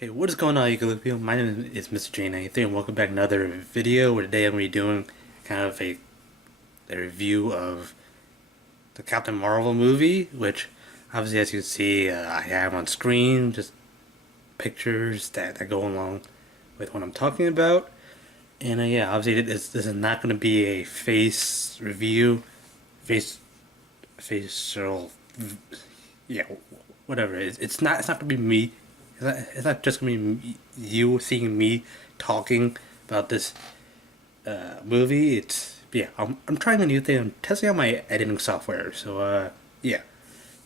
Hey, what is going on, Equilibrium? My name is Mr. J93 and welcome back to another video where today I'm going to be doing kind of a review of the Captain Marvel movie, which obviously as you can see I have on screen, just pictures that go along with what I'm talking about. And yeah, obviously this is not going to be a face review, face, facial, yeah, whatever. It's not gonna be me. It's not just gonna be you seeing me talking about this movie. I'm trying a new thing. I'm testing out my editing software. So yeah.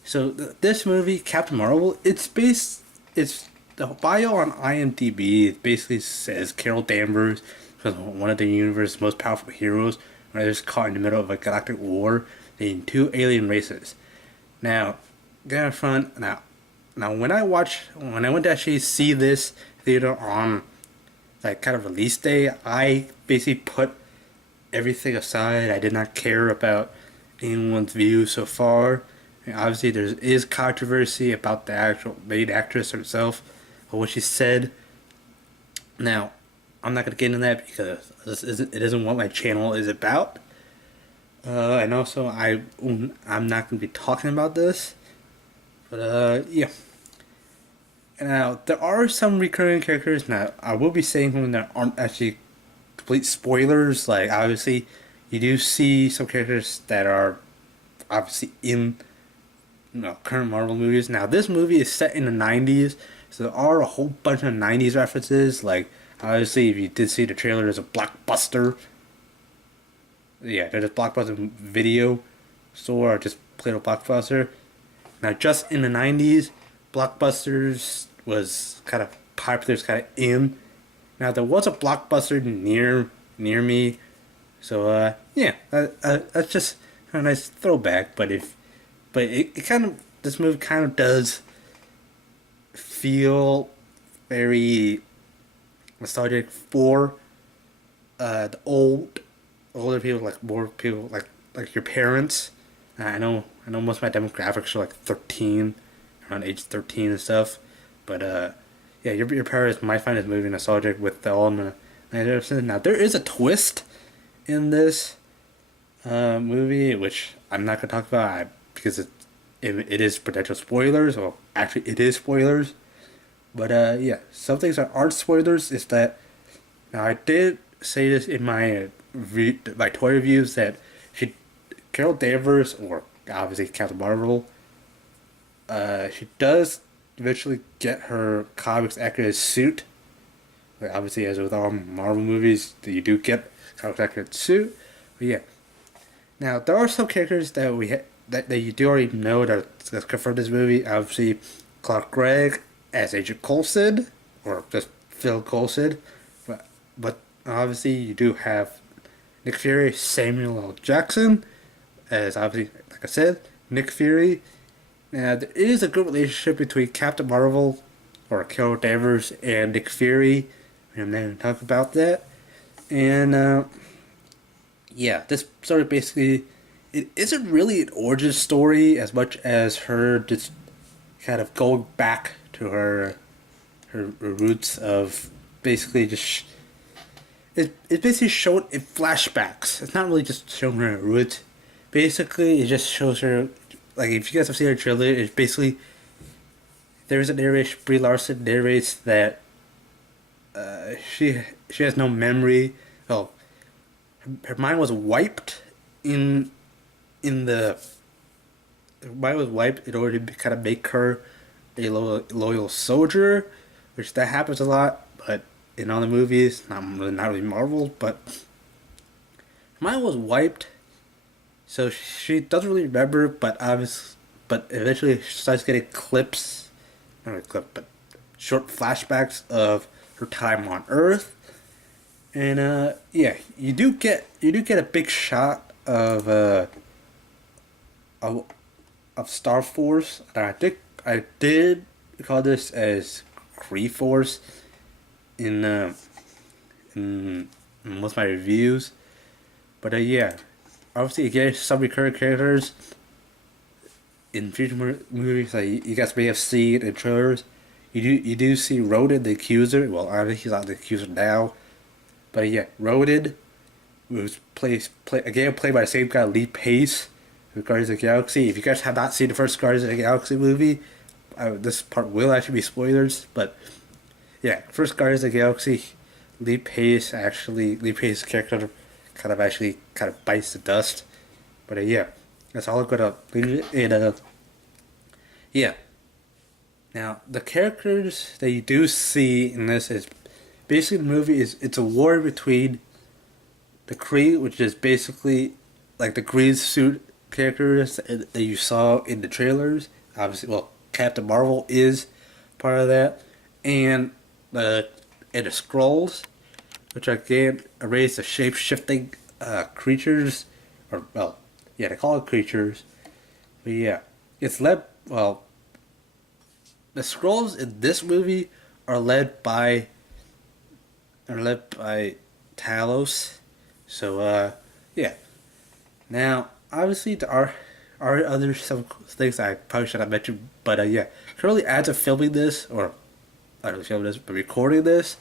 So this movie, Captain Marvel, it's the bio on IMDb. It basically says Carol Danvers was one of the universe's most powerful heroes. When they're just caught in the middle of a galactic war, leading two alien races. Now, get in front. Now when I went to actually see this theater on like kind of release day, I basically put everything aside. I did not care about anyone's view so far. And obviously, there is controversy about the actual main actress herself, or what she said. Now, I'm not gonna get into that because it isn't what my channel is about. And also, I'm not gonna be talking about this. But yeah. Now there are some recurring characters. Now I will be saying something that aren't actually complete spoilers. Like obviously, you do see some characters that are obviously in current Marvel movies. Now this movie is set in the '90s, so there are a whole bunch of '90s references. Like obviously, if you did see the trailer, there's a blockbuster. Yeah, there's a blockbuster video store. Just played a blockbuster. Now, just in the '90s, blockbusters was kind of popular, it's kind of in. Now, there was a blockbuster near me, so yeah, that's just a nice throwback. But it kind of this movie kind of does feel very nostalgic for the older people, like more people like your parents. I know most of my demographics are like 13, around age 13 and stuff. But yeah, your parents might find this movie nostalgic with the all in the 90s. Now there is a twist in this movie, which I'm not gonna talk about because it is potential spoilers, or actually it is spoilers. But yeah, some things that aren't spoilers is that now I did say this in my toy reviews that she Carol Danvers, or obviously Captain Marvel, she does eventually get her comics accurate suit. Like obviously, as with all Marvel movies, you do get comics accurate suit. But yeah, now there are some characters that that you do already know that's confirmed this movie. Obviously, Clark Gregg as Agent Coulson, or just Phil Coulson, but obviously you do have Nick Fury, Samuel L. Jackson, as obviously, like I said, Nick Fury. Now, there is a good relationship between Captain Marvel, or Carol Danvers, and Nick Fury. I'm not going to talk about that. And, yeah, this sort of basically, it isn't really an origin story as much as her just kind of going back to her roots of basically just. It's basically shown in flashbacks. It's not really just showing her roots. Basically, it just shows her, like, if you guys have seen her trailer, it's basically, there's a narration, Brie Larson narrates that she has no memory. Oh, her mind was wiped in the, her mind was wiped in order to kind of make her a loyal soldier, which that happens a lot, but in other movies, not really Marvel, but her mind was wiped. So she doesn't really remember, but eventually she starts getting clips, not a clip, but short flashbacks of her time on Earth, and yeah, you do get a big shot of Star Force. And I think I did call this as Kree Force in most of my reviews, but yeah. Obviously, you get some recurring characters in future movies that you guys may have seen in trailers. you do see Roden the Accuser. Well, obviously he's not the Accuser now, but yeah, Roden was again played by the same guy, Lee Pace, who Guardians of the Galaxy. If you guys have not seen the first Guardians of the Galaxy movie, this part will actually be spoilers, but yeah, first Guardians of the Galaxy, Lee Pace's character kind of bites the dust. But yeah, that's all I'm gonna leave it in. Yeah. Now the characters that you do see in this is basically the movie is it's a war between the Kree, which is basically like the green suit characters that you saw in the trailers. Obviously, well, Captain Marvel is part of that, and the Skrulls, which are again a race of shape shifting creatures, or well, yeah, they call it creatures. But yeah, it's led well. The Skrulls in this movie are led by Talos. So yeah. Now obviously there are other some things I probably should have mentioned, but yeah. Currently, as of filming this, or not really filming this, but recording this,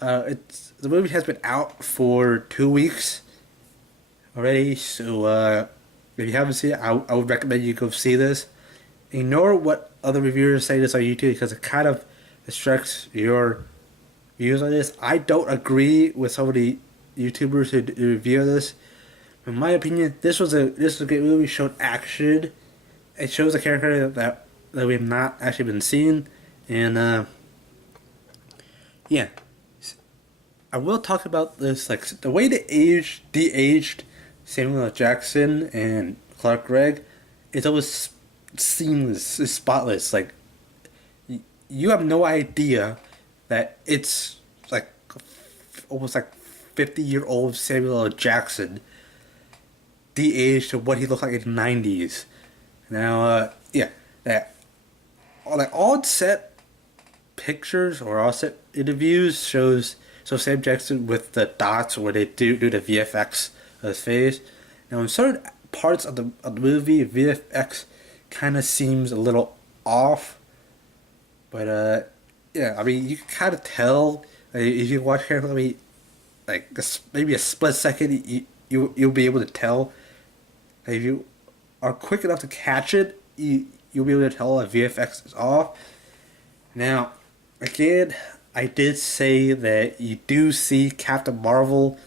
it's the movie has been out for 2 weeks already. So if you haven't seen it, I would recommend you go see this. Ignore what other reviewers say this on YouTube because it kind of distracts your views on this. I don't agree with some of the YouTubers who review this. In my opinion, this was a great movie. It showed action. It shows a character that we have not actually been seeing, and yeah, I will talk about this like the way they de-aged Samuel L. Jackson and Clark Gregg. It's always seamless, it's spotless. Like you have no idea that it's like almost like 50-year-old Samuel L. Jackson de-aged to what he looked like in the 90s. Now, yeah, that all set pictures or all set interviews shows Sam Jackson with the dots where they do the VFX of his face. Now, in certain parts of the movie, VFX kind of seems a little off, but yeah, I mean you can kind of tell if you watch carefully, like maybe a split second, you'll be able to tell. If you are quick enough to catch it, you'll be able to tell if VFX is off. Now, again, I did say that you do see Captain Marvel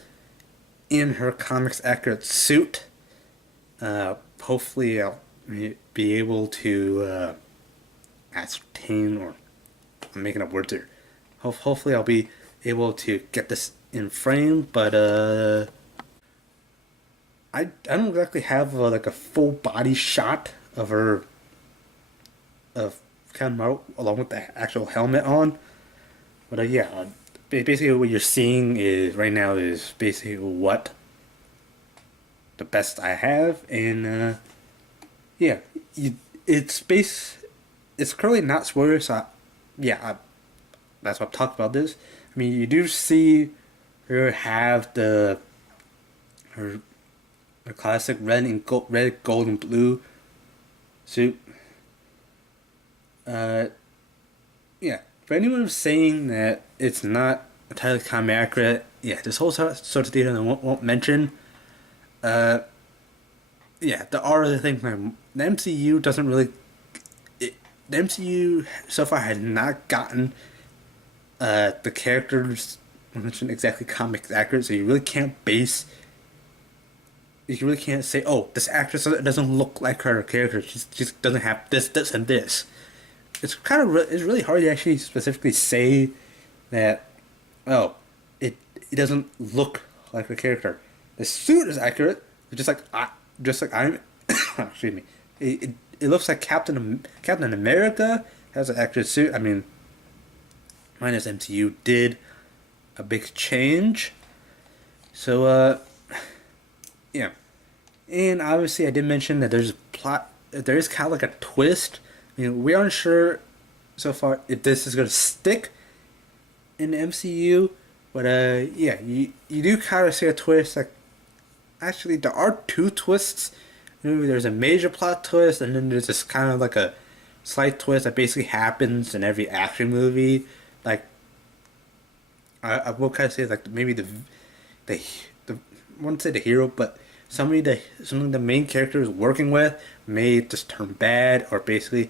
in her comics accurate suit. Hopefully, I'll be able to ascertain, or I'm making up words here. Hopefully, I'll be able to get this in frame, but I don't exactly have like a full body shot of her, of Captain Marvel along with the actual helmet on. But yeah, basically what you're seeing is right now is basically what the best I have, and yeah, it's currently not spoilers. So that's what I'm talking about this. I mean, you do see her have her classic red, gold, and blue suit. Yeah. For anyone who's saying that it's not entirely comic accurate, yeah, this whole sort of detail I won't mention. Yeah, there are other things. The MCU doesn't really. The MCU so far had not gotten the characters mentioned exactly comics accurate, so you really can't base. You really can't say, oh, this actress doesn't look like her character. She just doesn't have this, and this. It's it's really hard to actually specifically say that. Oh, it doesn't look like her character. The suit is accurate, just like I'm. Excuse me. It looks like Captain America has an accurate suit. I mean, minus MCU did a big change. So yeah, and obviously I did mention that there's a plot. There is kind of like a twist. I mean, we aren't sure so far if this is gonna stick in the MCU, but yeah, you do kind of see a twist. Like, actually, there are two twists. There's a major plot twist, and then there's this kind of like a slight twist that basically happens in every action movie. Like I will kind of say like maybe the the I wouldn't say the hero, but somebody the main character is working with may just turn bad, or basically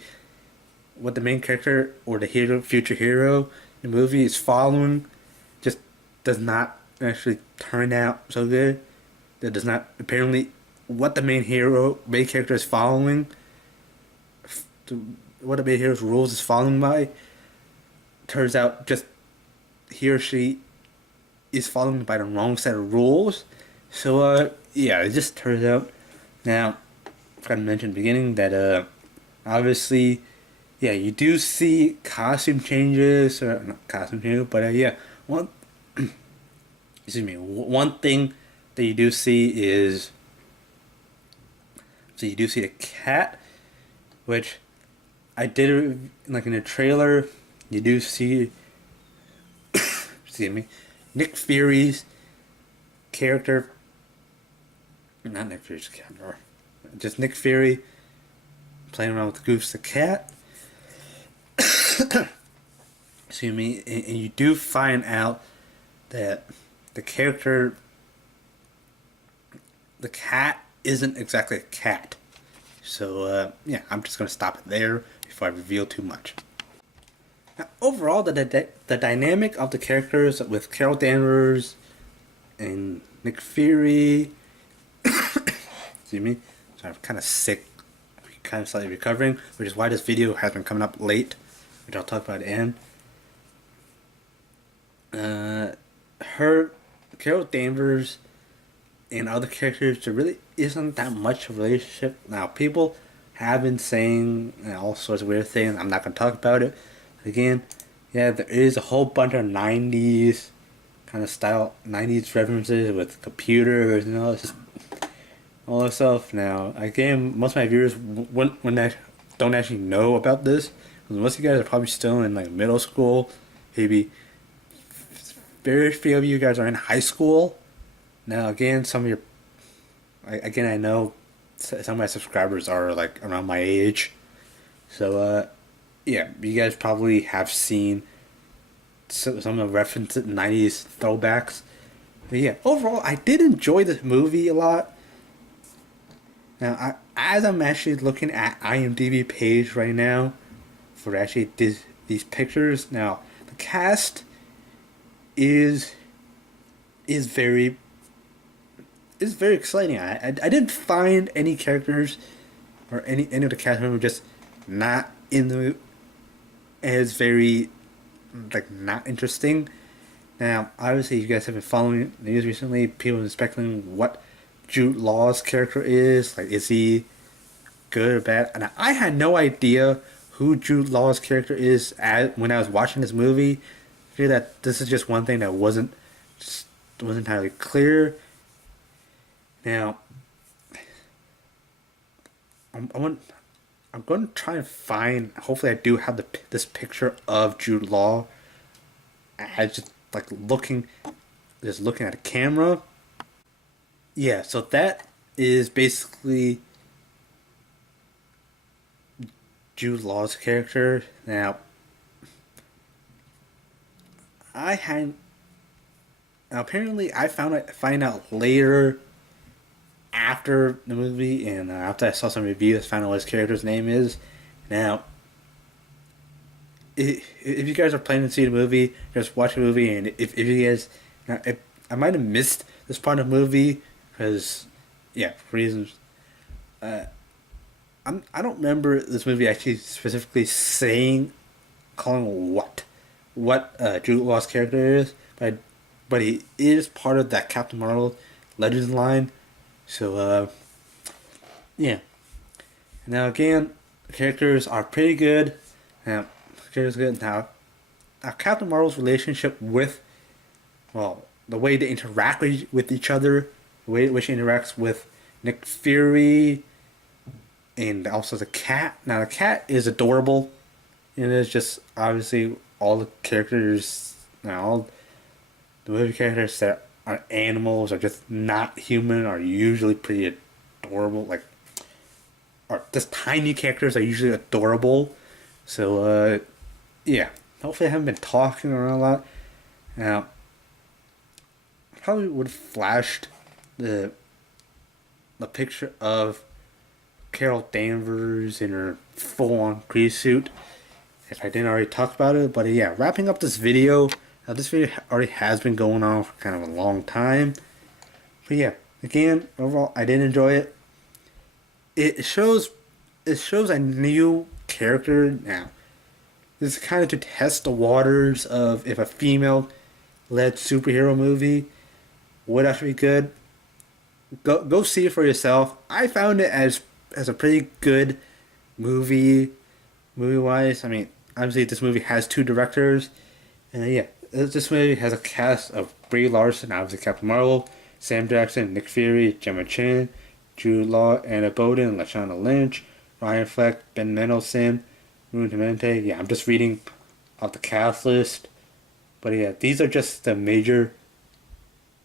what the main character or the hero, future hero in the movie is following just does not actually turn out so good. That does not apparently what the main character is following, what the main hero's rules is following by, turns out just he or she is following by the wrong set of rules. So yeah, it just turns out. Now, I forgot to mention at the beginning that obviously, yeah, you do see costume changes, or not costume changes, but yeah, one excuse me, one thing that you do see is, so you do see the cat, which I did like in the trailer. You do see, excuse me, Nick Fury's character, not Nick Fury's character, just Nick Fury playing around with Goose the cat. Excuse me, and you do find out that the character, the cat, isn't exactly a cat. So yeah, I'm just gonna stop it there before I reveal too much. Now, overall, the dynamic of the characters with Carol Danvers and Nick Fury, excuse me, so I'm kind of sick, kind of slightly recovering, which is why this video has been coming up late, which I'll talk about at the end. Her, Carol Danvers, and other characters, there really isn't that much of a relationship. Now, people have been saying all sorts of weird things. I'm not going to talk about it. Again, yeah, there is a whole bunch of 90s kind of style, 90s references with computers and all this, all this stuff. Now, again, most of my viewers don't actually know about this. Most of you guys are probably still in like middle school. Maybe very few of you guys are in high school. Now, again, I know some of my subscribers are like around my age. So, yeah, you guys probably have seen some of the references, 90s throwbacks. But yeah, overall, I did enjoy this movie a lot. Now, as I'm actually looking at IMDb page right now for actually these pictures, now the cast is very exciting. I didn't find any characters or any of the cast members just not in the as very like not interesting. Now, obviously, you guys have been following the news recently. People have been speculating what Jude Law's character is. Like, is he good or bad? And I had no idea who Jude Law's character is when I was watching this movie. I feel that this is just one thing that wasn't entirely clear. Now, I'm going to try and find. Hopefully, I do have this picture of Jude Law. I just like looking at a camera. Yeah, so that is basically Jude Law's character. Now, apparently I find out later after the movie, and after I saw some reviews, found out what his character's name is. Now, if you guys are planning to see the movie, just watch the movie, and if you guys, if I might have missed this part of the movie because, yeah, for reasons. I don't remember this movie actually specifically calling what Jude Law's character is, but he is part of that Captain Marvel Legends line. So yeah. Now again, the characters are pretty good. Now, Captain Marvel's relationship with, well, the way they interact with each other, the way in which she interacts with Nick Fury, and also the cat. Now the cat is adorable, and it's just obviously all the characters, all the movie characters that are animals or just not human are usually pretty adorable. Like, or just tiny characters are usually adorable. So yeah, hopefully I haven't been talking around a lot. Now, I probably would have flashed the the picture of Carol Danvers in her full-on grease suit if I didn't already talk about it. But yeah, wrapping up this video. This video already has been going on for kind of a long time. But yeah, again, overall, I did enjoy it. It shows a new character now. This is kind of to test the waters of if a female-led superhero movie would actually be good. Go see it for yourself. I found it as a pretty good movie wise. I mean, obviously this movie has two directors, and yeah, this movie has a cast of Brie Larson, obviously Captain Marvel, Sam Jackson, Nick Fury, Gemma Chan, Jude Law, Anna Boden, Lashana Lynch, Ryan Fleck, Ben Mendelsohn, Ruben Demente. Yeah, I'm just reading off the cast list, but yeah, these are just a major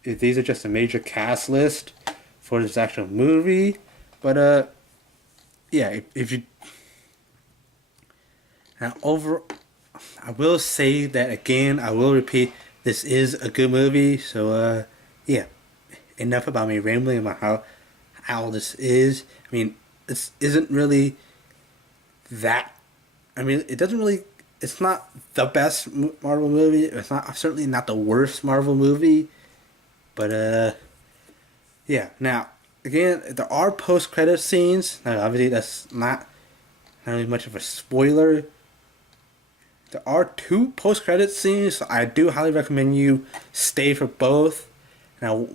cast list for this actual movie. But yeah, if you now over, I will say that again. I will repeat, this is a good movie. So yeah, enough about me rambling about how this is. I mean, this isn't really that. I mean, it doesn't really. It's not the best Marvel movie. It's not certainly not the worst Marvel movie. But yeah. Now again, there are post credit scenes. Now obviously that's not really much of a spoiler. There are two post credit scenes. So I do highly recommend you stay for both. Now,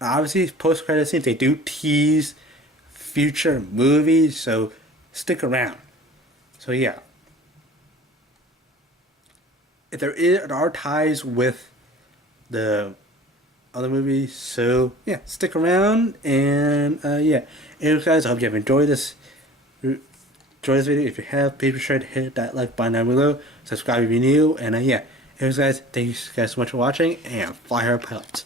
obviously post credit scenes, they do tease future movies, so stick around. So yeah, if there are ties with the other movies, so yeah, stick around. And yeah, anyways guys, I hope you have enjoyed this video. If you have, please be sure to hit that like button down below, subscribe if you're new, and yeah, anyways guys, thank you guys so much for watching, and fly hard pilots.